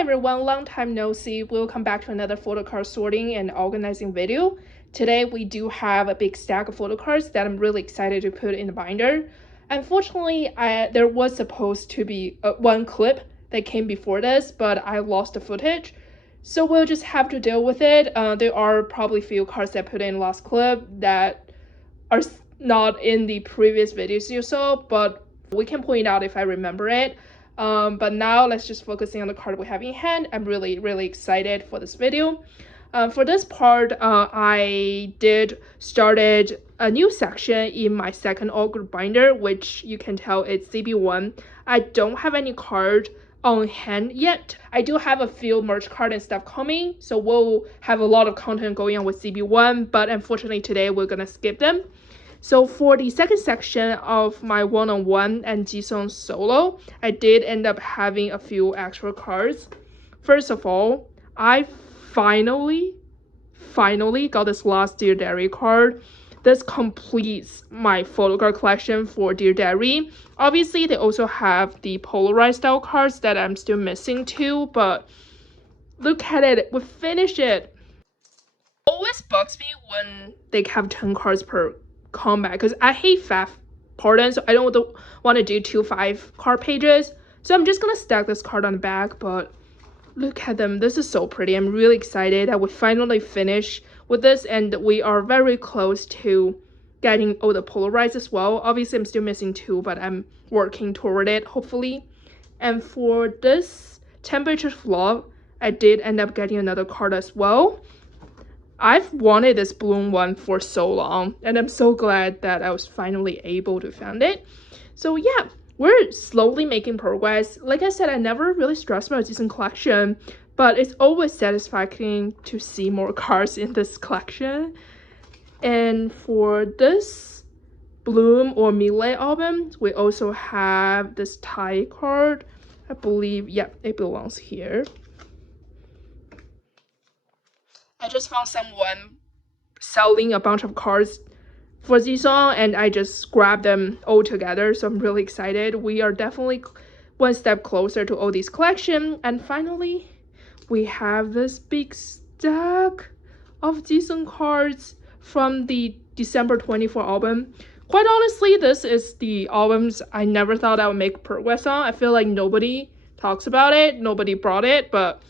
Hi everyone, long time no see. Welcome back to another photo card sorting and organizing video. Today we do have a big stack of photo cards that I'm really excited to put in the binder. Unfortunately, there was supposed to be one clip that came before this, but I lost the footage. So we'll just have to deal with it. There are probably few cards that I put in last clip that are not in the previous videos you saw, but we can point out if I remember it. But now let's just focusing on the card we have in hand. I'm really excited for this video. For this part, I started a new section in my second all group binder, which you can tell it's ZB1. I don't have any card on hand yet. I do have a few merch card and stuff coming, so we'll have a lot of content going on with ZB1, but unfortunately today we're gonna skip them. So for the second section of my one-on-one and Jisung solo, I did end up having a few extra cards. First of all, I finally got this last Dear Diary card. This completes my photo card collection for Dear Diary. Obviously, they also have the polarized style cards that I'm still missing too, but look at it, we finished it. Always bugs me when they have 10 cards per combat because I hate 5 pardons, so I don't want to do 2 5 card pages. So I'm just gonna stack this card on the back, but look at them. This is so pretty. I'm really excited that we finally finish with this, and we are very close to getting all the polarized as well. Obviously, I'm still missing 2, but I'm working toward it, hopefully. And for this temperature flop, I did end up getting another card as well. I've wanted this bloom one for so long, and I'm so glad that I was finally able to find it. So yeah, we're slowly making progress. Like I said, I never really stressed about Jisung collection, but it's always satisfying to see more cards in this collection. And for this Bloom or Melee album, we also have this tie card. I believe, yeah, it belongs here. I just found someone selling a bunch of cards for Jisung, and I just grabbed them all together, so I'm really excited. We are definitely one step closer to all these collection. And finally, we have this big stack of Jisung cards from the December 24 album. Quite honestly, this is the albums I never thought I would make progress on. I feel like nobody talks about it, nobody brought it, but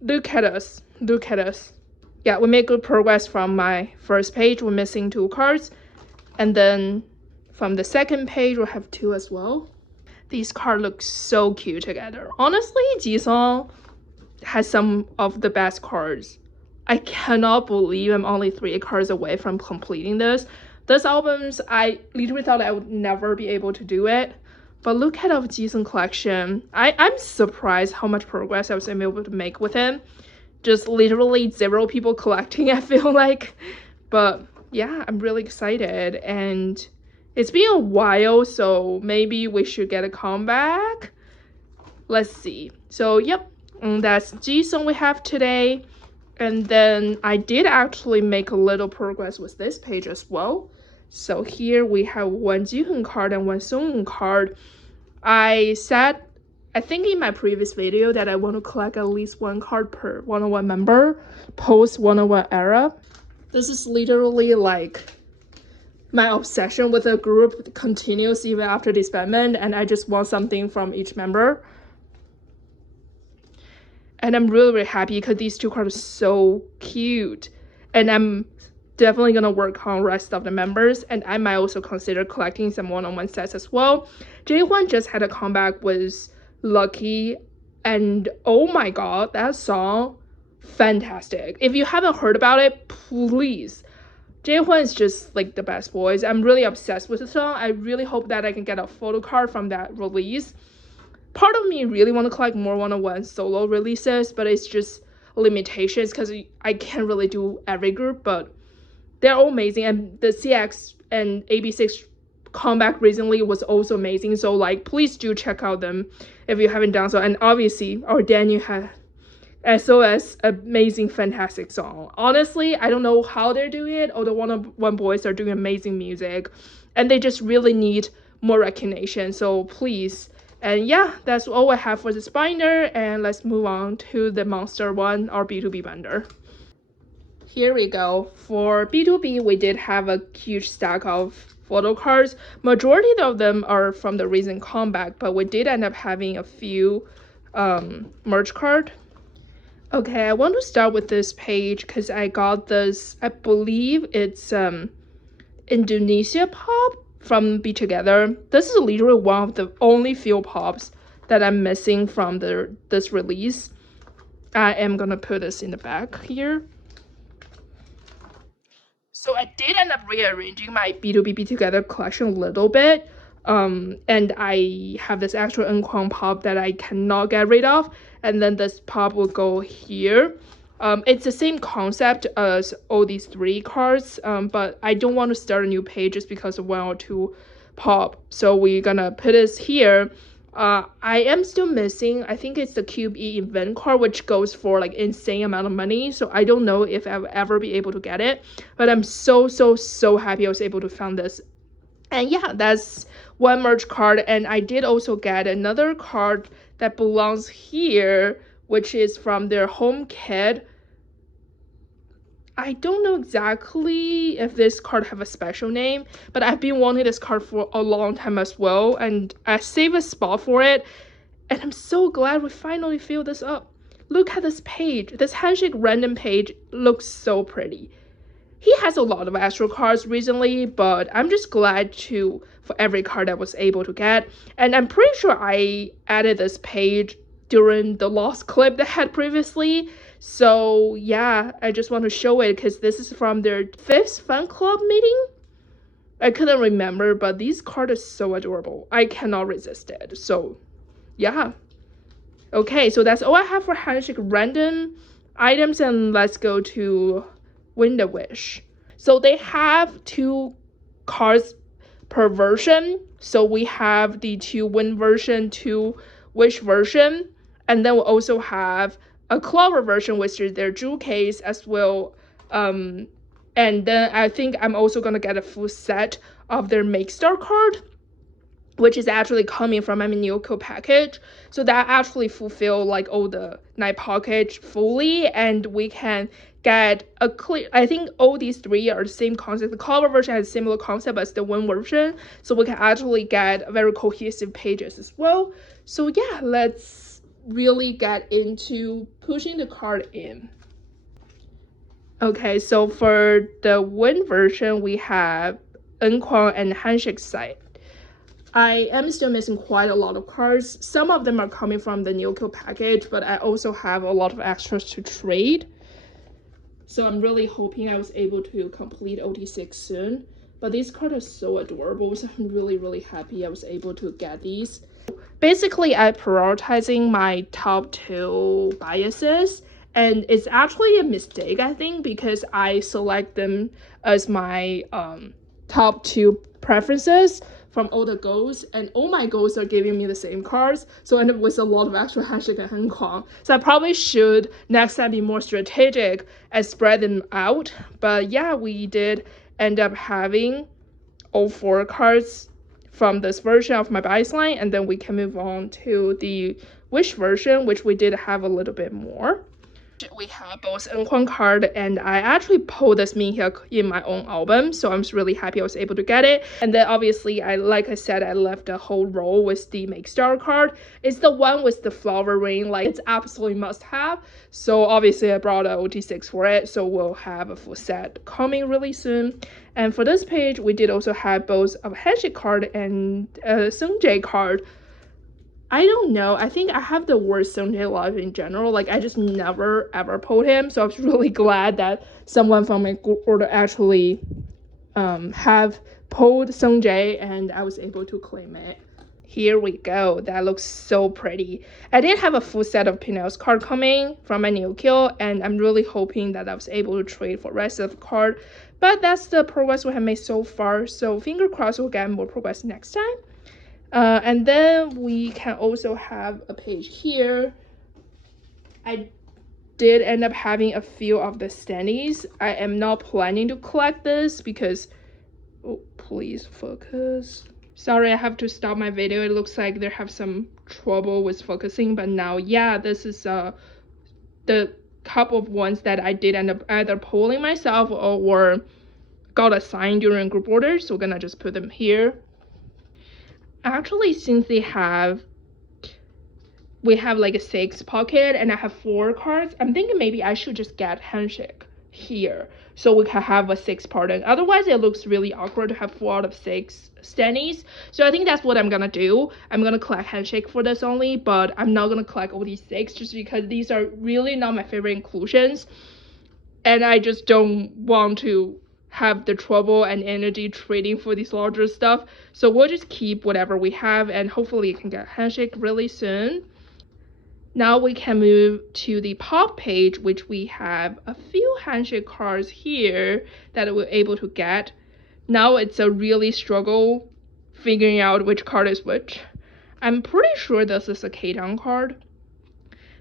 look at us. Look at us. Yeah, we made good progress from my first page. We're missing 2 cards. And then from the second page, we have 2 as well. These cards look so cute together. Honestly, Jisung has some of the best cards. I cannot believe I'm only 3 cards away from completing this. This albums, I literally thought I would never be able to do it. But look at our Jisung collection. I'm surprised how much progress I was able to make with him. Just literally 0 people collecting, I feel like. But yeah, I'm really excited, and it's been a while, so maybe we should get a comeback. Let's see. So yep, that's Jisung we have today. And then I did actually make a little progress with this page as well. So here we have 1 Jihoon card and 1 Sunghoon card. I said, I think in my previous video, that I want to collect at least 1 card per one-on-one member post one-on-one era. This is literally like my obsession with the group continues even after disbandment, and I just want something from each member. And I'm really happy because these 2 cards are so cute, and I'm definitely gonna work on rest of the members, and I might also consider collecting some one-on-one sets as well. J1 just had a comeback with Lucky, and oh my god, that song, fantastic. If you haven't heard about it, please. J1 is just like the best voice. I'm really obsessed with the song. I really hope that I can get a photo card from that release. Part of me really want to collect more one-on-one solo releases, but it's just limitations because I can't really do every group, but they're all amazing. And the CX and AB6 comeback recently was also amazing, so like please do check out them if you haven't done so. And obviously our Daniel has SOS, amazing, fantastic song. Honestly, I don't know how they're doing it. All the one-on-one boys are doing amazing music, and they just really need more recognition. So please, And yeah, that's all I have for this binder, and let's move on to the monster one, our B2B binder. Here we go. For B2B, we did have a huge stack of photo cards. Majority of them are from the recent comeback, but we did end up having a few merge card. Okay, I want to start with this page because I got this, I believe it's Indonesia pop from Be Together. This is literally one of the only few pops that I'm missing from this release. I am gonna put this in the back here. So I did end up rearranging my B2B Be Together collection a little bit. And I have this extra Nkwang pop that I cannot get rid of. And then this pop will go here. It's the same concept as all these 3 cards, but I don't want to start a new page just because of 1 or 2 pop. So we're gonna put this here. I am still missing, I think it's the Cube E event card, which goes for like insane amount of money. So I don't know if I'll ever be able to get it, but I'm so happy I was able to find this. And yeah, that's 1 merge card. And I did also get another card that belongs here, which is from their home kit. I don't know exactly if this card have a special name, but I've been wanting this card for a long time as well, and I saved a spot for it, and I'm so glad we finally filled this up. Look at this page. This handshake random page looks so pretty. He has a lot of extra cards recently, but I'm just glad for every card I was able to get. And I'm pretty sure I added this page during the lost clip that I had previously. So yeah, I just want to show it because this is from their 5th fan club meeting. I couldn't remember, but these cards are so adorable. I cannot resist it. So yeah. Okay, so that's all I have for handshake random items, and let's go to Win the Wish. So they have 2 cards per version. So we have the 2 Win version, 2 Wish version, and then we'll also have a Clover version, which is their jewel case as well. And then I think I'm also gonna get a full set of their Make Star card, which is actually coming from my Minoko package. So that actually fulfill like all the night package fully, and we can get a clear, I think all these 3 are the same concept. The Clover version has a similar concept as the Win version, so we can actually get very cohesive pages as well. So yeah, let's really get into pushing the card in. Okay, so for the Win version, we have Nkwang and handshake side. I am still missing quite a lot of cards. Some of them are coming from the Nyoko package, but I also have a lot of extras to trade. So I'm really hoping I was able to complete OT6 soon. But these cards are so adorable, so I'm really happy I was able to get these. Basically, I'm prioritizing my top 2 biases, and it's actually a mistake, I think, because I select them as my top 2 preferences from all the goals, and all my goals are giving me the same cards, so I end up with a lot of extra handshake and Nkwang. So I probably should next time be more strategic and spread them out. But yeah, we did end up having all 4 cards from this version of my bias line, and then we can move on to the Wish version, which we did have a little bit more. We have both Nkwang card, and I actually pulled this Min here in my own album, so I'm just really happy I was able to get it. And then obviously, like I said, I left a whole roll with the Make Star card. It's the one with the flower ring, like it's absolutely must have. So obviously I brought a OT6 for it, so we'll have a full set coming really soon. And for this page, we did also have both a handshake card and a Seungjae card. I don't know. I think I have the worst Seungjae life in general. Like, I just never ever pulled him. So I was really glad that someone from my order actually have pulled Seungjae, and I was able to claim it. Here we go. That looks so pretty. I did have a full set of Pinel's card coming from my new kill, and I'm really hoping that I was able to trade for rest of the card. But that's the progress we have made so far. So finger crossed we'll get more progress next time. And then we can also have a page here. I did end up having a few of the standees. I am not planning to collect this because, oh, please focus. Sorry, I have to stop my video. It looks like there have some trouble with focusing, but now, yeah, this is the couple of ones that I did end up either polling myself or got assigned during group order, so we're gonna just put them here. Actually, since we have like a 6 pocket and I have 4 cards, I'm thinking maybe I should just get handshake here so we can have a 6 parting. Otherwise it looks really awkward to have 4 out of 6 standees. So I think that's what I'm gonna do. I'm gonna collect handshake for this only, but I'm not gonna collect all these 6 just because these are really not my favorite inclusions, and I just don't want to have the trouble and energy trading for these larger stuff. So we'll just keep whatever we have, and hopefully you can get handshake really soon. Now we can move to the pop page, which we have a few handshake cards here that we're able to get. Now it's a really struggle figuring out which card is which. I'm pretty sure this is a K-Town card.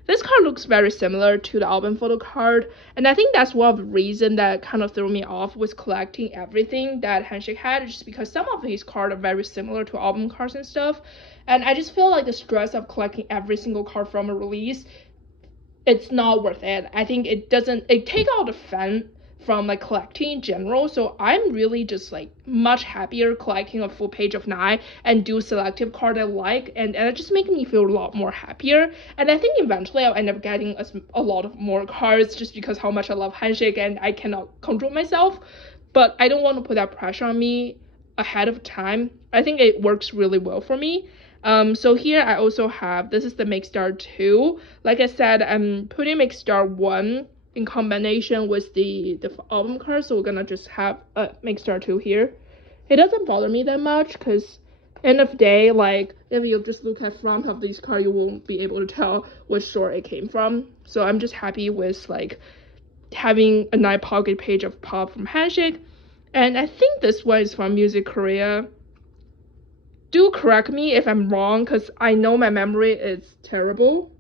This card looks very similar to the album photo card, and I think that's one of the reasons that kind of threw me off with collecting everything that Handshake had, just because some of these cards are very similar to album cards and stuff, and I just feel like the stress of collecting every single card from a release, it's not worth it. I think it takes out the fun from like collecting in general, so I'm really just like much happier collecting a full page of 9 and do selective card I like, and it just makes me feel a lot more happier. And I think eventually I'll end up getting a lot of more cards just because how much I love Handshake and I cannot control myself, but I don't want to put that pressure on me ahead of time. I think it works really well for me. So here I also have, this is the Make Star 2. Like I said, I'm putting Make Star 1 in combination with the album card, so we're gonna just have Make Star 2 here. It doesn't bother me that much because end of the day, like if you just look at front of this card, you won't be able to tell which store it came from. So I'm just happy with like having a 9 pocket page of pop from Handshake. And I think this one is from Music Korea. Do correct me if I'm wrong, because I know my memory is terrible.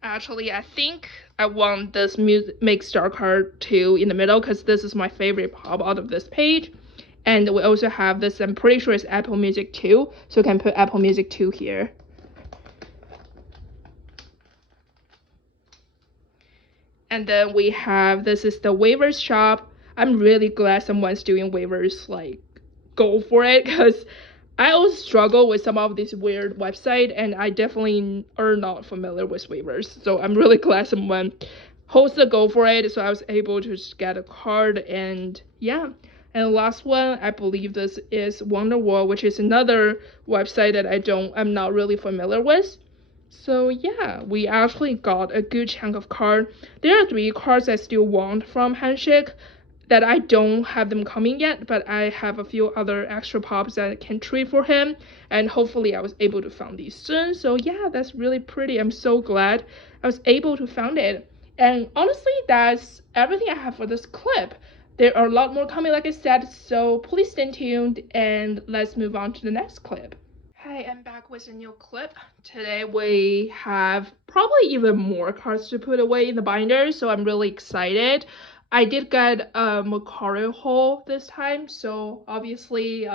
Actually, I think I want this Make Star card 2 in the middle, because this is my favorite pop out of this page. And we also have this, I'm pretty sure it's Apple Music 2, so we can put Apple Music 2 here. And then we have, this is the waivers shop. I'm really glad someone's doing waivers, like, go for it, because I always struggle with some of these weird websites, and I definitely are not familiar with waivers. So I'm really glad someone holds the go for it, so I was able to just get a card, and yeah. And the last one, I believe this is Wonderwall, which is another website that I'm not really familiar with. So yeah, we actually got a good chunk of cards. There are 3 cards I still want from Handshake that I don't have them coming yet, but I have a few other extra pops that I can trade for him, and hopefully I was able to find these soon. So yeah, that's really pretty. I'm so glad I was able to find it. And honestly, that's everything I have for this clip. There are a lot more coming, like I said, so please stay tuned and let's move on to the next clip. Hi, I'm back with a new clip. Today we have probably even more cards to put away in the binder, so I'm really excited. I did get a Macario haul this time, so obviously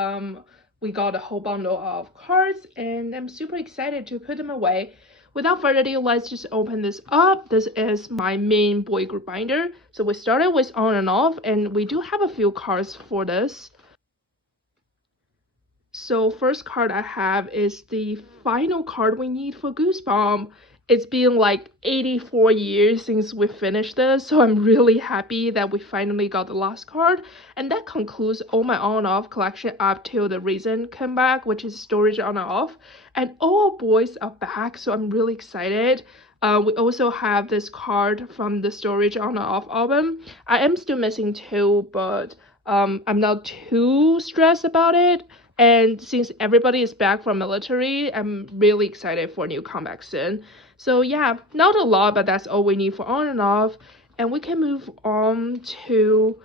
we got a whole bundle of cards, and I'm super excited to put them away. Without further ado, let's just open this up. This is my main boy group binder. So we started with On and Off, and we do have a few cards for this. So first card I have is the final card we need for Goosebump. It's been like 84 years since we finished this, so I'm really happy that we finally got the last card. And that concludes all my On and Off collection up till the recent comeback, which is Storage On and Off. And all our boys are back, so I'm really excited. We also have this card from the Storage On and Off album. I am still missing 2, but I'm not too stressed about it. And since everybody is back from military, I'm really excited for a new comeback soon. So yeah, not a lot, but that's all we need for On and Off. And we can move on to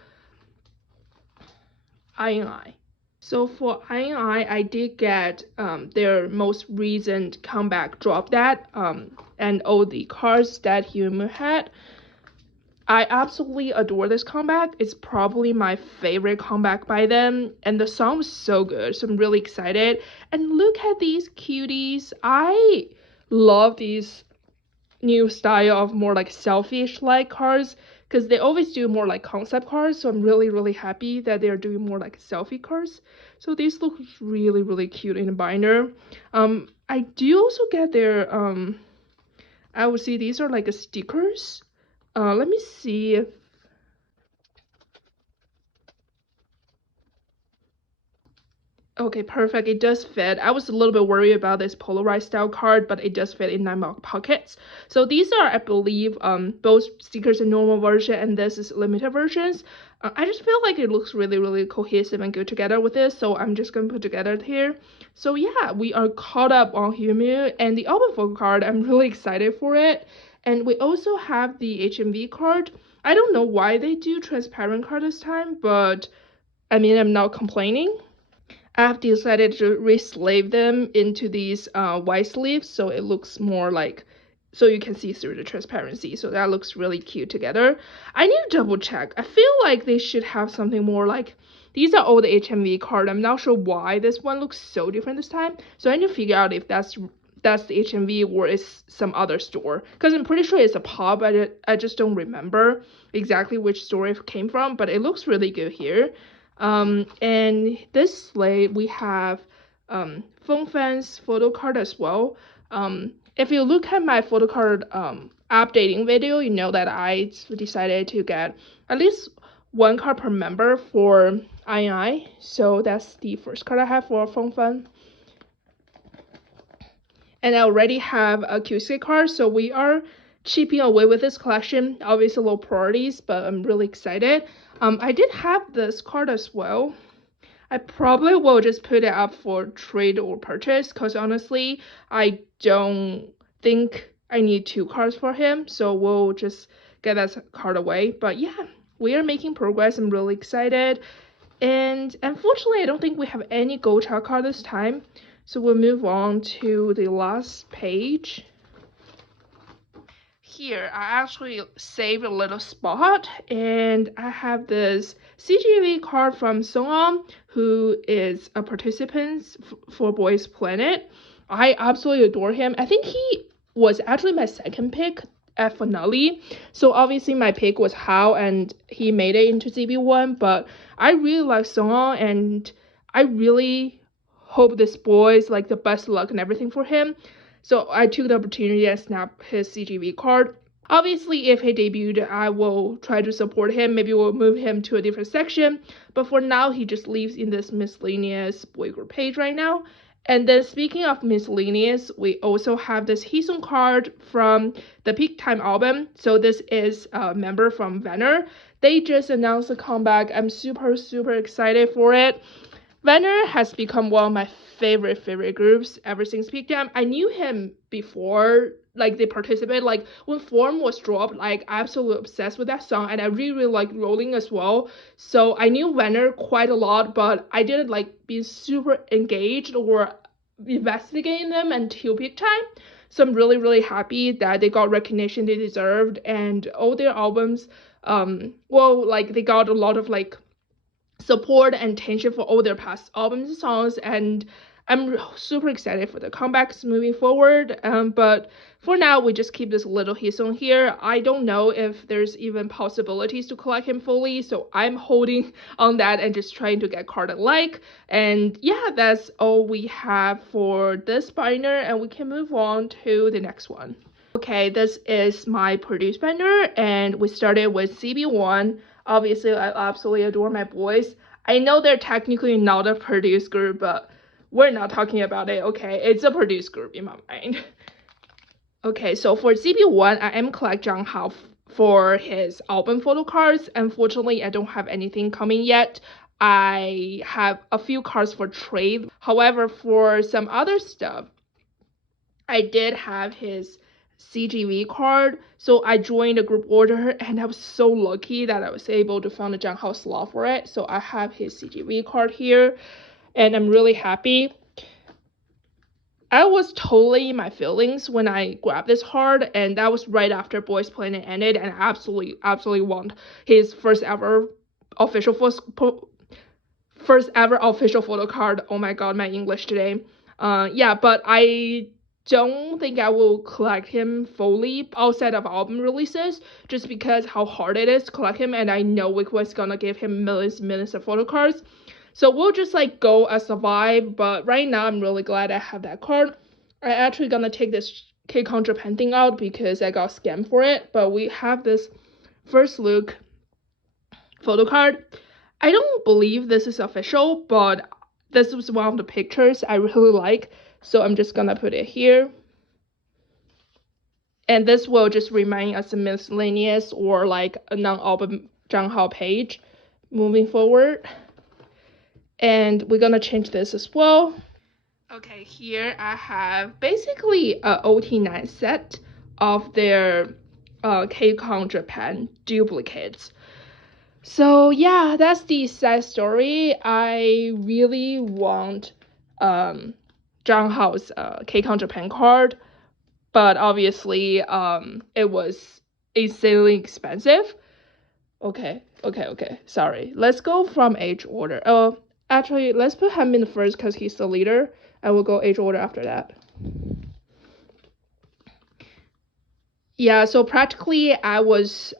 I. So for I, I did get their most recent comeback drop that and all the cards that Human had. I absolutely adore this comeback. It's probably my favorite comeback by them, and the song was so good, so I'm really excited. And look at these cuties. I love these new style of more like selfish like cards, because they always do more like concept cards, so I'm really happy that they're doing more like selfie cards. So these look really cute in a binder. I do also get their I would say these are like stickers. Let me see if okay, perfect. It does fit. I was a little bit worried about this polarized style card, but it does fit in 9 pockets. So these are, I believe, both stickers in normal version, and this is limited versions. I just feel like it looks really cohesive and good together with this, so I'm just gonna put together here. So yeah, we are caught up on Humu and the album photo card. I'm really excited for it. And we also have the HMV card. I don't know why they do transparent card this time, but I mean, I'm not complaining. I've decided to re-sleeve them into these white sleeves, so it looks more like, so you can see through the transparency. So that looks really cute together. I need to double check. I feel like they should have something more like, these are all the HMV card. I'm not sure why this one looks so different this time. So I need to figure out if that's the HMV or it's some other store, because I'm pretty sure it's a pub. I just don't remember exactly which store it came from, but it looks really good here. And this slate we have Phone Fans photo card as well. If you look at my photo card updating video, you know that I decided to get at least one card per member for I. So that's the first card I have for Phone Fan. And I already have a QC card, so we are chipping away with this collection. Obviously low priorities, but I'm really excited. I did have this card as well. I probably will just put it up for trade or purchase, because honestly, I don't think I need 2 cards for him, so we'll just get that card away. But yeah, we are making progress. I'm really excited. And unfortunately, I don't think we have any Gocha card this time, so we'll move on to the last page. Here, I actually saved a little spot, and I have this CGV card from Song, who is a participant for Boys Planet. I absolutely adore him. I think he was actually my second pick at finale. So obviously my pick was Hao, and he made it into ZB1, but I really like Song, and I really hope this boy's like the best luck and everything for him. So I took the opportunity and snapped his CGV card. Obviously, if he debuted, I will try to support him. Maybe we'll move him to a different section. But for now, he just lives in this miscellaneous boy group page right now. And then speaking of miscellaneous, we also have this Heesung card from the Peak Time album. So this is a member from Venner. They just announced a comeback. I'm super excited for it. Venner has become one of my favorite groups ever since Peak Time. I knew him before, like, they participated, like, when Form was dropped, like, absolutely obsessed with that song, and I really like Rolling as well. So I knew Venner quite a lot, but I didn't, like, be super engaged or investigating them until Peak Time. So I'm really happy that they got recognition they deserved, and all their albums, well, like, they got a lot of, like, support and attention for all their past albums and songs, and I'm super excited for the comebacks moving forward. But for now, we just keep this little Heesung here. I don't know if there's even possibilities to collect him fully, so I'm holding on that and just trying to get card I like. And yeah, that's all we have for this binder, and we can move on to the next one. Okay, this is my produced binder, and we started with ZB1. Obviously, I absolutely adore my boys. I know they're technically not a produced group, but we're not talking about it, okay? It's a produced group in my mind. Okay, so for ZB1, I am collecting Zhang Hao for his album photo cards. Unfortunately, I don't have anything coming yet. I have a few cards for trade. However, for some other stuff, I did have his CGV card, so I joined a group order, and I was so lucky that I was able to find a Zhang Hao slot for it. So I have his CGV card here, and I'm really happy. I was totally in my feelings when I grabbed this card, and that was right after Boys Planet ended, and I absolutely want his first ever official photo card. Oh my god, my English today. Yeah, but I don't think I will collect him fully outside of album releases, just because how hard it is to collect him, and I know Wicked is gonna give him millions of photo cards. So we'll just like go as a vibe, but right now I'm really glad I have that card. I actually gonna take this KCON Japan thing out because I got scammed for it, but we have this first look photo card. I don't believe this is official, but this was one of the pictures I really like, so I'm just gonna put it here. And this will just remain as a miscellaneous or like a non-album Zhanghao page moving forward. And we're gonna change this as well. Okay, here I have basically a OT9 set of their KCON Japan duplicates. So yeah, that's the side story. I really want Zhanghao's KCON Japan card, but obviously it was insanely expensive. Okay, sorry. Let's go from age order. Actually, let's put him in first because he's the leader, and we'll go age order after that. Yeah, so practically I was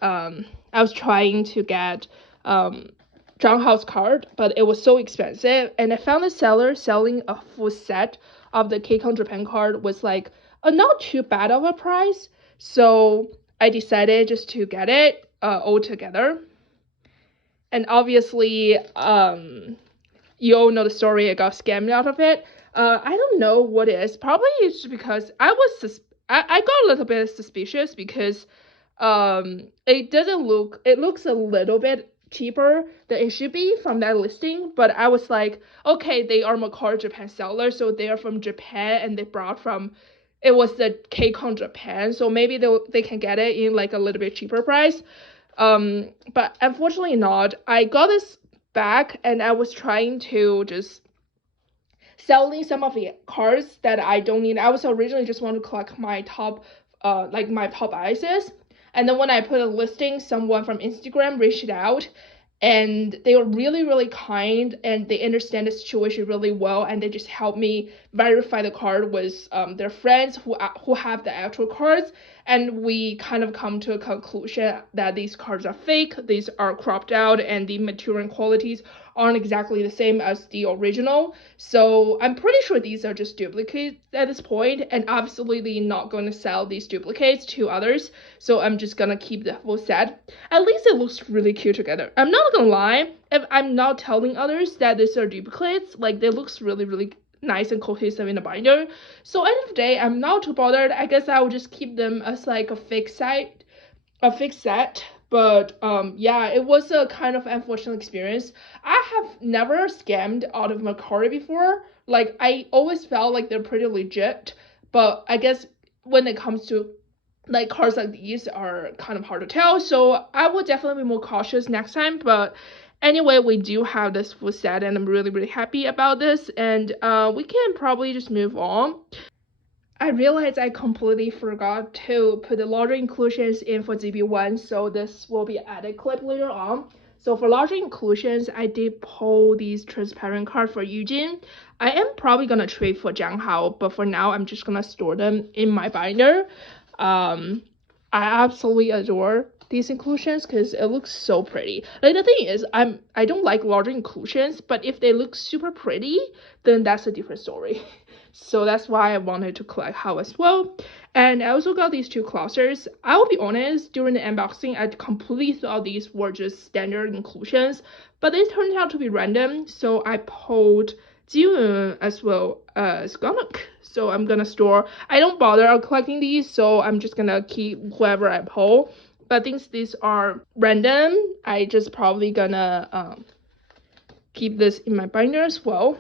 trying to get Zhanghao's card, but it was so expensive, and I found a seller selling a full set of the KCON Japan card was like a not too bad of a price, so I decided just to get it all together. And obviously, you all know the story. I got scammed out of it. I don't know what it is. Probably it's because I got a little bit suspicious because it looks a little bit cheaper than it should be from that listing, but I was like, okay, they are Macau Japan seller, so they are from Japan and they brought from, it was the KCON Japan, so maybe they can get it in like a little bit cheaper price. But unfortunately not. I got this back and I was trying to just selling some of the cards that I don't need. I was originally just want to collect my top ISIS, and then when I put a listing, someone from Instagram reached out, and they were really kind, and they understand the situation really well, and they just helped me verify the card with their friends who have the actual cards, and we kind of come to a conclusion that these cards are fake, these are cropped out, and the material qualities aren't exactly the same as the original. So I'm pretty sure these are just duplicates at this point, and absolutely not going to sell these duplicates to others, so I'm just gonna keep the full set. At least it looks really cute together. I'm not gonna lie, if I'm not telling others that these are duplicates, like they looks really nice and cohesive in the binder. So at the end of the day, I'm not too bothered. I guess I will just keep them as like a fixed set. But yeah, it was a kind of unfortunate experience. I have never scammed out of Macquarie before. Like, I always felt like they're pretty legit, but I guess when it comes to like cards like these are kind of hard to tell, so I will definitely be more cautious next time. But anyway, we do have this full set, and I'm really happy about this, and we can probably just move on. I realized I completely forgot to put the larger inclusions in for ZB1, so this will be added clip later on. So for larger inclusions, I did pull these transparent cards for Eugene. I am probably gonna trade for Zhanghao, but for now, I'm just gonna store them in my binder. I absolutely adore these inclusions because it looks so pretty. Like, the thing is, I don't like larger inclusions, but if they look super pretty, then that's a different story. So that's why I wanted to collect Hao as well. And I also got these two clusters. I will be honest, during the unboxing, I completely thought these were just standard inclusions, but they turned out to be random, so I pulled Jiun as well as Gonok. So I'm gonna store. I don't bother collecting these, so I'm just gonna keep whoever I pull. But since these are random, I just probably gonna keep this in my binder as well.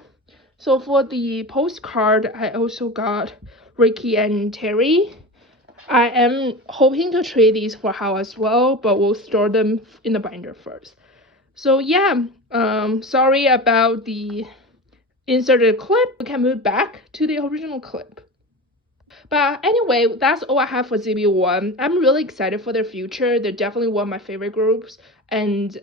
So for the postcard, I also got Ricky and Terry. I am hoping to trade these for Hao as well, but we'll store them in the binder first. So yeah, sorry about the inserted a clip, we can move back to the original clip. But anyway, that's all I have for ZB1. I'm really excited for their future. They're definitely one of my favorite groups, and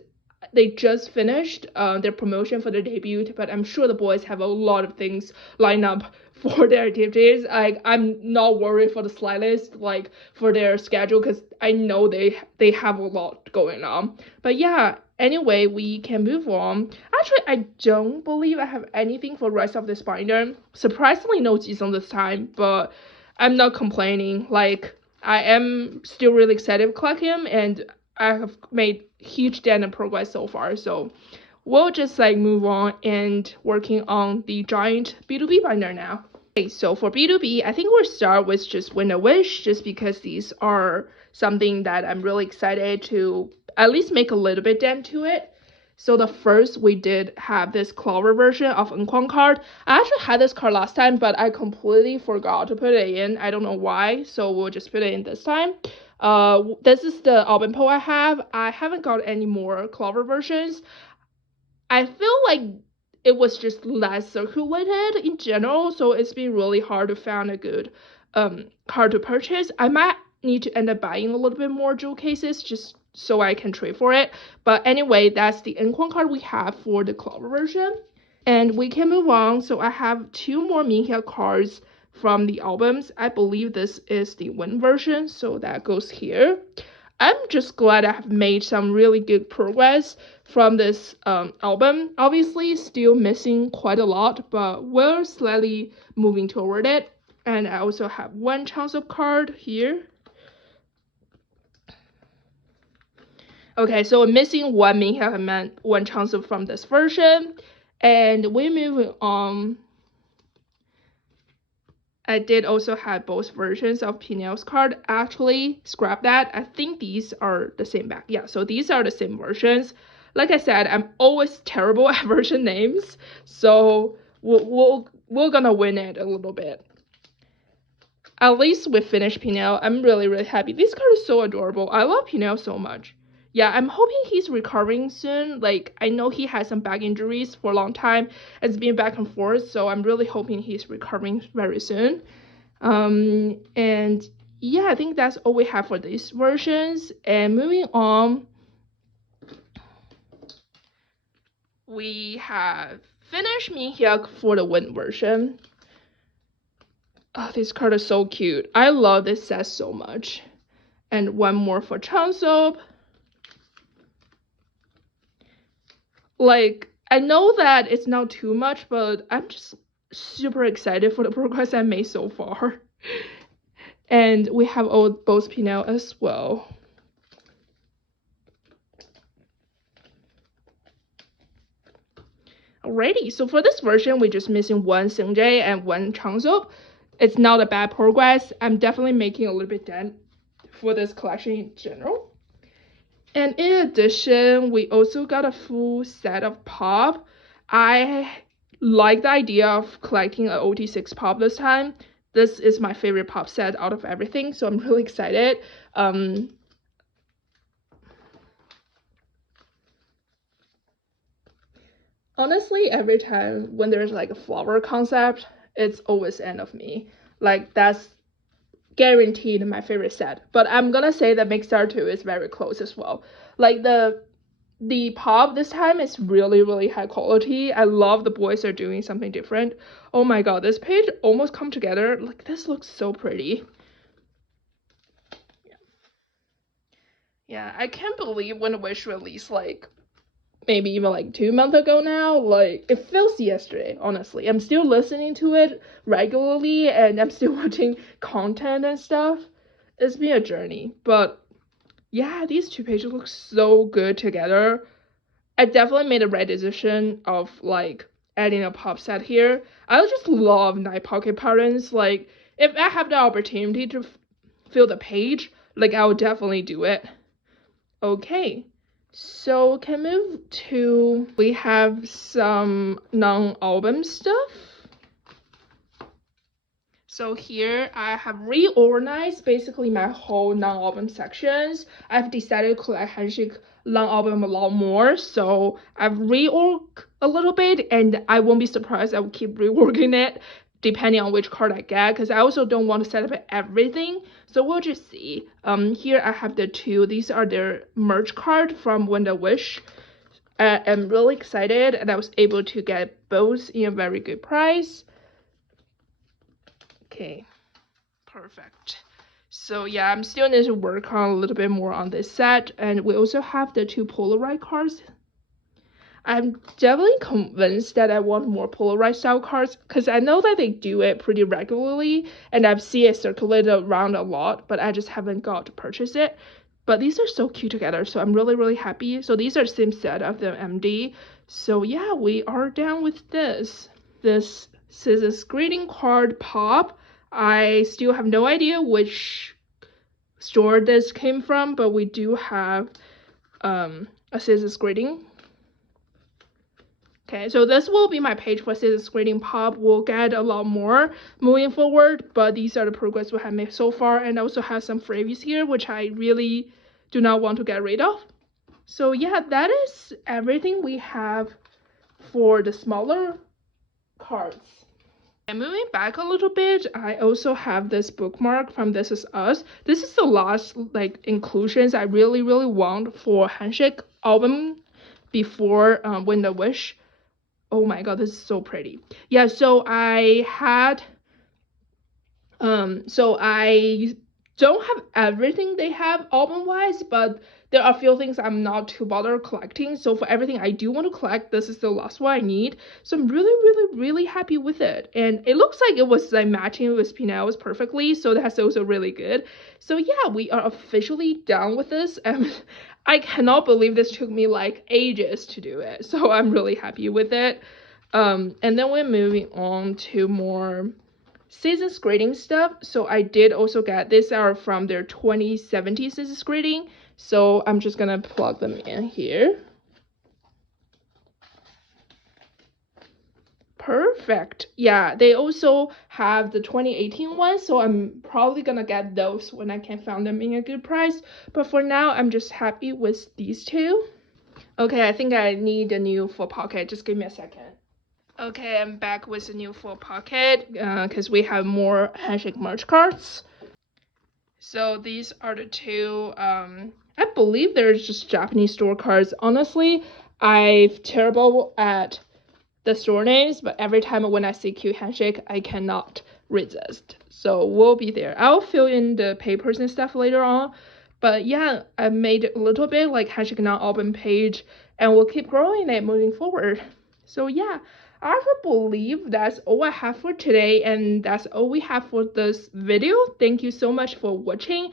they just finished their promotion for their debut, but I'm sure the boys have a lot of things lined up for their activities. I'm not worried for the slightest, like for their schedule, because I know they have a lot going on. But yeah, anyway, we can move on. Actually, I don't believe I have anything for the rest of this binder. Surprisingly, no Jisung this time, but I'm not complaining. Like, I am still really excited to collect him, and I have made huge dent and progress so far. So we'll just like move on and working on the giant BTOB binder now. Okay, so for BTOB, I think we'll start with just Win a Wish, just because these are something that I'm really excited to at least make a little bit dent to it. So the first, we did have this Clover version of Nkwang card. I actually had this card last time, but I completely forgot to put it in. I don't know why, so we'll just put it in this time. This is the album po I have. I haven't got any more Clover versions. I feel like it was just less circulated in general, so it's been really hard to find a good card to purchase. I might need to end up buying a little bit more jewel cases just so I can trade for it. But anyway, that's the Nkwang card we have for the Clover version. And we can move on. So I have 2 more Minhyuk cards from the albums. I believe this is the Win version, so that goes here. I'm just glad I have made some really good progress from this album. Obviously, still missing quite a lot, but we're slightly moving toward it. And I also have 1 Changsub card here. Okay, so we're missing 1 Minhyuk and 1 Changsub from this version. And we're moving on. I did also have both versions of Pinel's card. Actually, scrap that. I think these are the same back. Yeah, so these are the same versions. Like I said, I'm always terrible at version names, so we're gonna win it a little bit. At least we finished Pinel. I'm really happy. This card is so adorable. I love Pinel so much. Yeah, I'm hoping he's recovering soon. Like, I know he had some back injuries for a long time. It's been back and forth, so I'm really hoping he's recovering very soon. And yeah, I think that's all we have for these versions. And moving on, we have finished Minhyuk for the Win version. Oh, this card is so cute. I love this set so much. And 1 more for Changsub. Like, I know that it's not too much, but I'm just super excited for the progress I made so far. And we have both Pinel as well. Alrighty, so for this version, we're just missing 1 Seungjae and 1 Changsub. It's not a bad progress. I'm definitely making a little bit dent for this collection in general. And in addition, we also got a full set of pop. I like the idea of collecting an OT6 pop this time. This is my favorite pop set out of everything, so I'm really excited. Honestly, every time when there's like a flower concept, it's always end of me. Like, that's guaranteed my favorite set. But I'm gonna say that Mixstar 2 is very close as well. Like, the pop this time is really high quality. I love the boys are doing something different. Oh my god, this page almost come together. Like, this looks so pretty. Yeah, I can't believe when Wish released like maybe even like 2 months ago now. Like, it feels yesterday, honestly. I'm still listening to it regularly and I'm still watching content and stuff. It's been a journey, but yeah, these 2 pages look so good together. I definitely made a right decision of like adding a pop set here. I just love night pocket patterns. Like, if I have the opportunity to fill the page, like, I would definitely do it. Okay, so can move to, we have some non-album stuff. So here I have reorganized basically my whole non-album sections. I've decided to collect Handshake long album a lot more, so I've reorg a little bit, and I won't be surprised I will keep reworking it depending on which card I get, because I also don't want to set up everything, so we'll just see. Here I have the two. These are their merch card from When the Wish. I'm really excited, and I was able to get both in a very good price. Okay, perfect. So yeah, I'm still need to work on a little bit more on this set, and we also have the two Polaroid cards. I'm definitely convinced that I want more Polaroid style cards, because I know that they do it pretty regularly, and I've seen it circulated around a lot, but I just haven't got to purchase it. But these are so cute together, so I'm really happy. So these are the same set of the MD. So yeah, we are done with this. This scissors greeting card pop. I still have no idea which store this came from, but we do have a scissors greeting. Okay, so this will be my page for scissors greeting pop. We'll get a lot more moving forward, but these are the progress we have made so far, and I also have some freebies here, which I really do not want to get rid of. So yeah, that is everything we have for the smaller cards. And moving back a little bit, I also have this bookmark from This Is Us. This is the last inclusions I really want for Handshake album before When the Wish. Oh my god, this is so pretty. Yeah, so I had so I don't have everything they have album wise, but there are a few things I'm not too bothered collecting. So for everything I do want to collect, this is the last one I need. So I'm really happy with it, and it looks like it was matching with Pinel's perfectly, so that's also really good. So yeah, we are officially done with this, and I cannot believe this took me ages to do it, so I'm really happy with it. And then we're moving on to more scissors grading stuff. So I did also get, these are from their 2017 scissors grading, so I'm just gonna plug them in here. Perfect. Yeah, they also have the 2018 one, so I'm probably gonna get those when I can find them in a good price, but for now I'm just happy with these two. Okay, I think I need a new full pocket. Just give me a second. Okay, I'm back with a new full pocket because we have more Handshake merch cards. So these are the two, I believe they're just Japanese store cards. Honestly, I'm terrible at the store names, but every time when I see cute Handshake, I cannot resist. So we'll be there. I'll fill in the papers and stuff later on. But yeah, I made a little bit Handshake Now album page, and we'll keep growing it moving forward. So yeah, I believe that's all I have for today, and that's all we have for this video. Thank you so much for watching.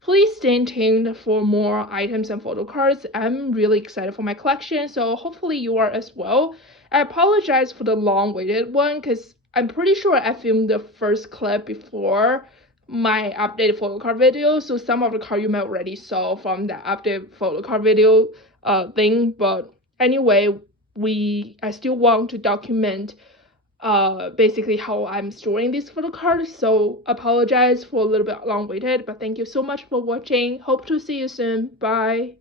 Please stay tuned for more items and photo cards. I'm really excited for my collection, so hopefully you are as well. I apologize for the long-waited one, because I'm pretty sure I filmed the first clip before my updated photo card video, so some of the card you may already saw from that updated photo card video thing, but anyway, I still want to document basically how I'm storing these photo cards, so apologize for a little bit long waited, but thank you so much for watching. Hope to see you soon. Bye.